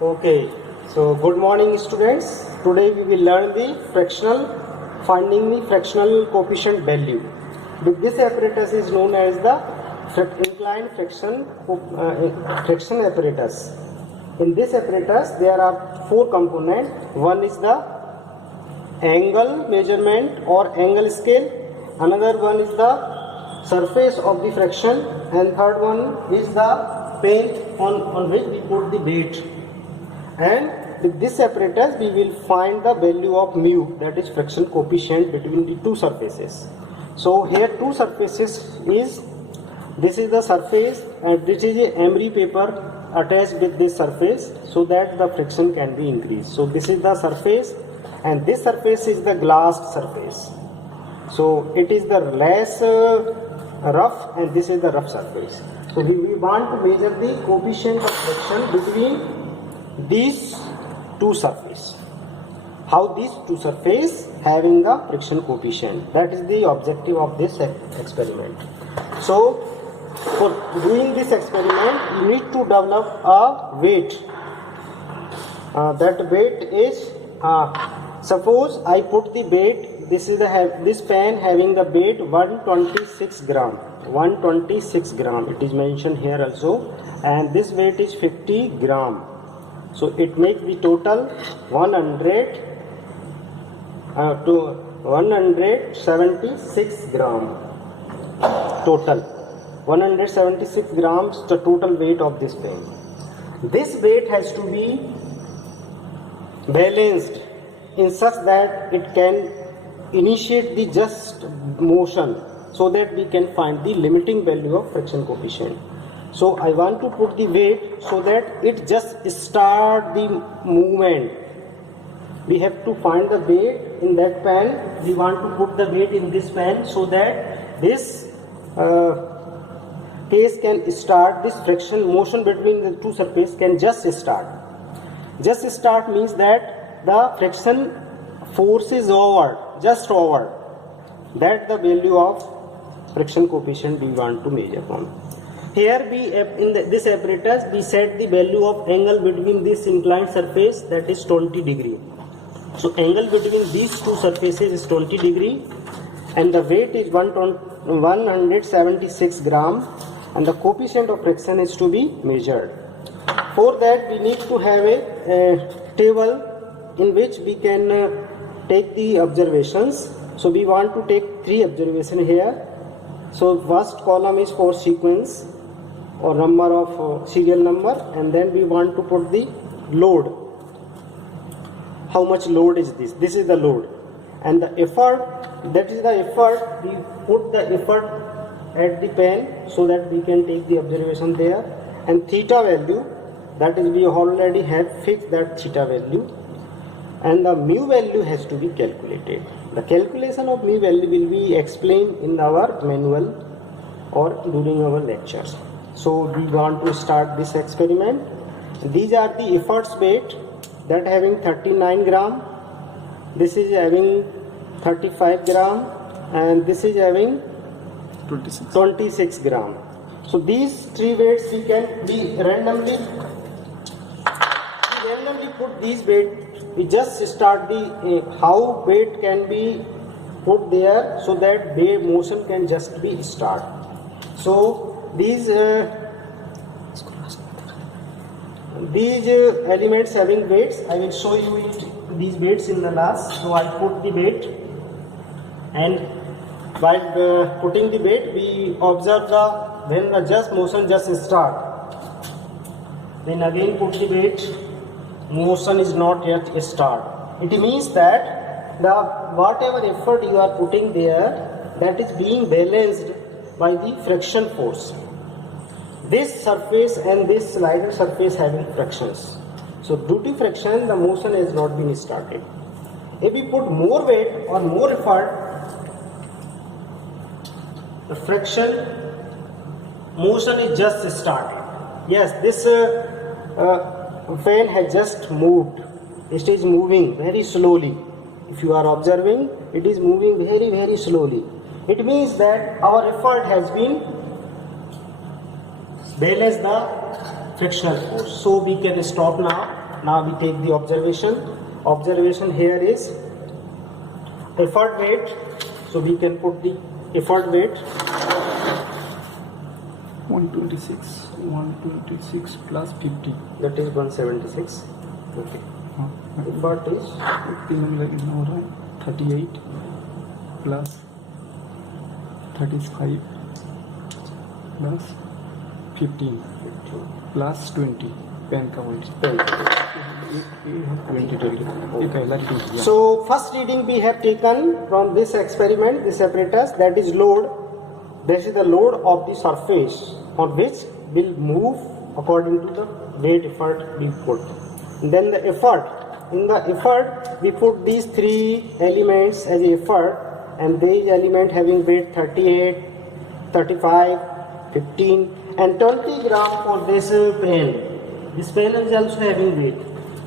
Okay, so good morning students. Today we will learn the finding the fractional coefficient value. This apparatus is known as the inclined fraction apparatus. In this apparatus there are four components. One is the angle measurement or angle scale. Another one is the surface of the fraction, and third one is the pen on which we put the weight. And with this apparatus we will find the value of mu, that is fraction coefficient between the two surfaces. So here two surfaces is, this is the surface and this is a emery paper attached with this surface so that the friction can be increased. So this is the surface and this surface is the glass surface. So it is the less rough and this is the rough surface. So we want to measure the coefficient of friction between these two surfaces. How these two surfaces having the friction coefficient, that is the objective of this experiment. So for doing this experiment you need to develop a weight. That weight is suppose I put the weight, this is this pen having the weight 126 gram. 126 gram it is mentioned here also, and this weight is 50 gram. So it makes the total 176 gram total. 176 grams the total weight of this pen. This weight has to be balanced in such that it can initiate the just motion so that we can find the limiting value of friction coefficient. So I want to put the weight so that it just start the movement. We have to find the weight in that pan. We want to put the weight in this pan so that this case can start, this friction motion between the two surfaces can just start. Just start means that the friction force is over, just over. That the value of friction coefficient we want to measure on. Here we in this apparatus we set the value of angle between this inclined surface, that is 20 degree. So angle between these two surfaces is 20 degree and the weight is 176 gram and the coefficient of friction is to be measured. For that we need to have a table in which we can take the observations. So we want to take 3 observations here. So first column is for sequence or number of serial number, and then we want to put the load. How much load is this? This is the load, and the effort, that is the effort. We put the effort at the pen so that we can take the observation there, and theta value, that is we already have fixed that theta value, and the mu value has to be calculated. The calculation of mu value will be explained in our manual or during our lectures. So we want to start this experiment. These are the efforts weight, that having 39 gram, this is having 35 gram, and this is having 26 gram. So these 3 weights we can randomly put these weights. We just start the how weight can be put there so that the motion can just be start. So these elements having weights, I will show you these weights in the last. So I put the weight, and by putting the weight we observe when the just motion just start, then again put the weight, motion is not yet start. It means that the whatever effort you are putting there, that is being balanced by the friction force. This surface and this slider surface having frictions. So due to friction the motion has not been started. If we put more weight or more effort, the friction motion is just started. Yes, this fan has just moved. It is moving very slowly. If you are observing, it is moving very, very slowly. It means that our effort has been balanced the frictional force. So we can stop now. Now we take the observation. Observation here is effort weight. So we can put the effort weight. 126 plus 50. That is 176. Okay. Effort is 38 plus 35 plus 15 plus 20 pen का weight 20. So first reading we have taken from this experiment, this apparatus, that is load. This is the load of the surface on which will move according to the weight effort we put. Then the effort. In the effort we put these three elements as a effort, and these element having weight 38, 35, 15 and 20 gram for this pen. This pen is also having weight.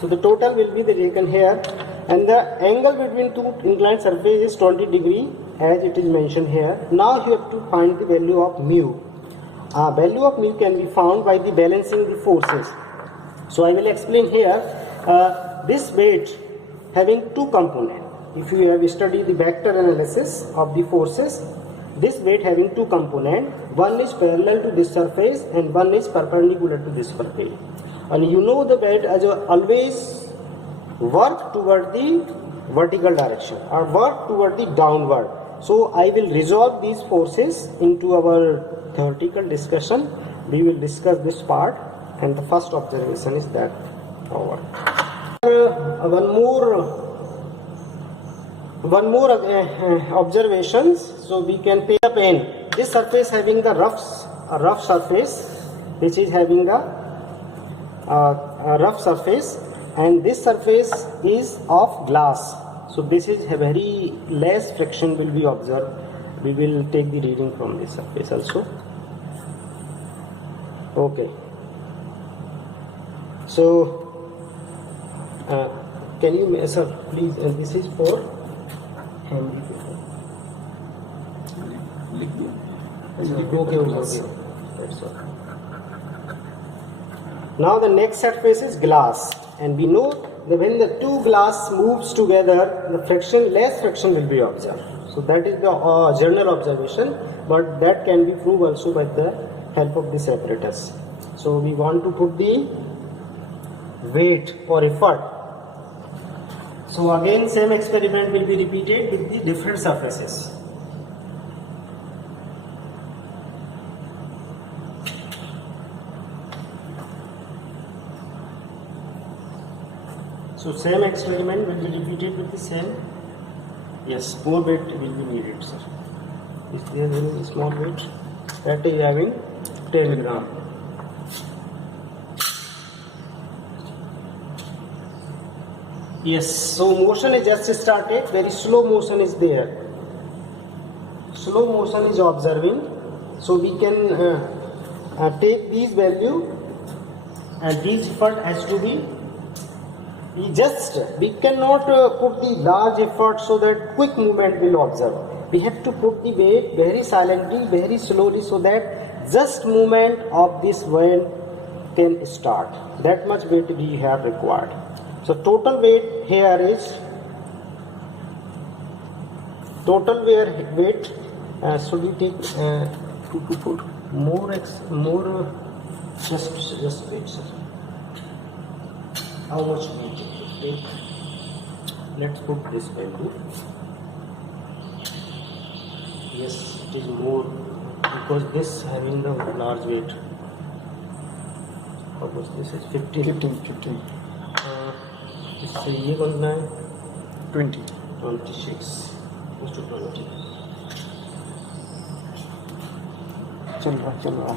So the total will be the taken here, and the angle between two inclined surface is 20 degree as it is mentioned here. Now you have to find the value of mu. Value of mu can be found by the balancing the forces. So I will explain here. This weight having two components. If you have studied the vector analysis of the forces, this weight having two components. One is parallel to this surface and one is perpendicular to this surface. And you know the weight as always work toward the vertical direction or work toward the downward. So I will resolve these forces into our theoretical discussion. We will discuss this part, and the first observation is that over. One more observations. So we can take a pen. This surface having the rough surface, which is having a rough surface, and this surface is of glass. So this is a very less friction will be observed. We will take the reading from this surface also. Okay. So can you sir please, this is for Henry. Okay. That's all. Now the next surface is glass, and we know that when the two glass moves together, the less friction will be observed. So that is the general observation, but that can be proved also by the help of this apparatus. So we want to put the weight or effort. So again same experiment will be repeated with the different surfaces. So same experiment will be repeated with the same. Yes, more weight will be needed, sir. Is there any small weight? That is having 10 gram. Yes, so motion is just started. Very slow motion is there. Slow motion is observing. So we can take these value, and this effort has to be. We cannot put the large effort so that quick movement will observe. We have to put the weight very silently, very slowly, so that just movement of this weight can start. That much weight we have required. So total weight here is weight. Should we take 2 to 4 more? Just wait, sir. How much weight it will take? Let's put this value. Yes, it is more because this having the large weight. How much this is? 15. इससे ये कितना है? 26 to 20. चल रहा.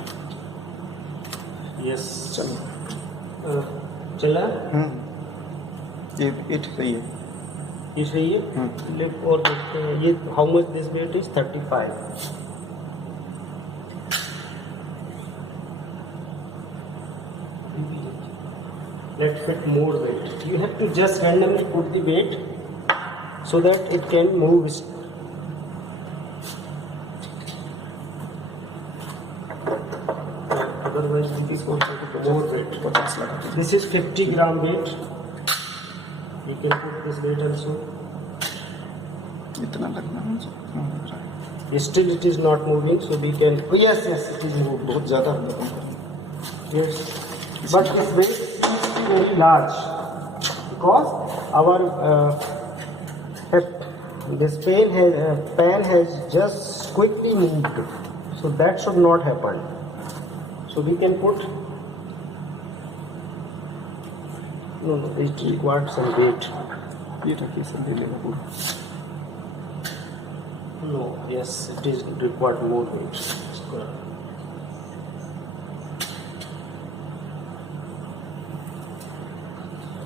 Yes. चला? ये सही है. ये सही है. और देखते हैं ये how much this weight is 35. Let's put more weight. You have to just randomly put the weight so that it can move. Otherwise otherwise इसको more weight. 50 लगा दीजिए। This is 50 gram weight. We can put this weight also. इतना लगना है मुझे, इतना लग रहा है। Still it is not moving, so we can. Oh, yes, it is moved. बहुत ज़्यादा हम लोगों को। Yes, but this weight is very large because our this pan has just quickly moved, so that should not happen. So we can put. No, it required some weight. ये रखिए sir, ले लेगा पूरा। No, yes, it is required more weight.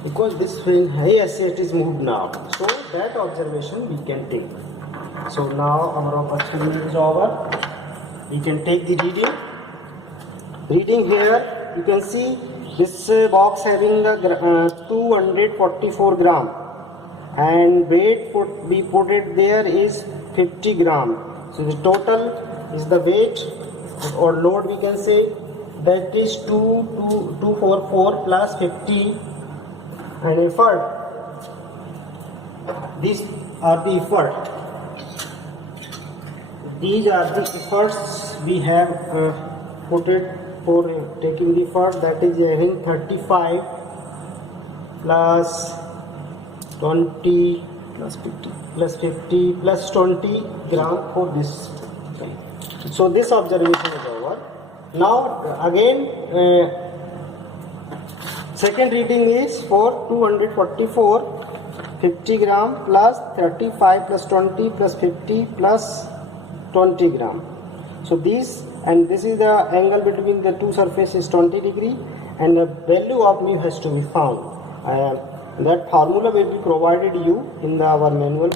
Because this will, yes, it is moved now. So that observation we can take. So now our experiment is over. We can take the reading. Reading here, you can see this box having the 244 gram, and weight we put it there is 50 gram. So the total is the weight or load, we can say, that is 244 plus 50 and effort. These are the effort. These are the efforts we have put it for taking the effort, that is having 35 plus 20 plus 50। plus 50 plus 20 gram for this. So this observation is over. Now again second reading is for 244 50 gram plus 35 plus 20 plus 50 plus 20 gram. So this and this is the angle between the two surfaces, 20 degree, and the value of mu has to be found. That formula will be provided you in our manual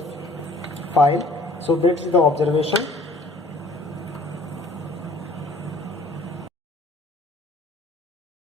file. So that's the observation.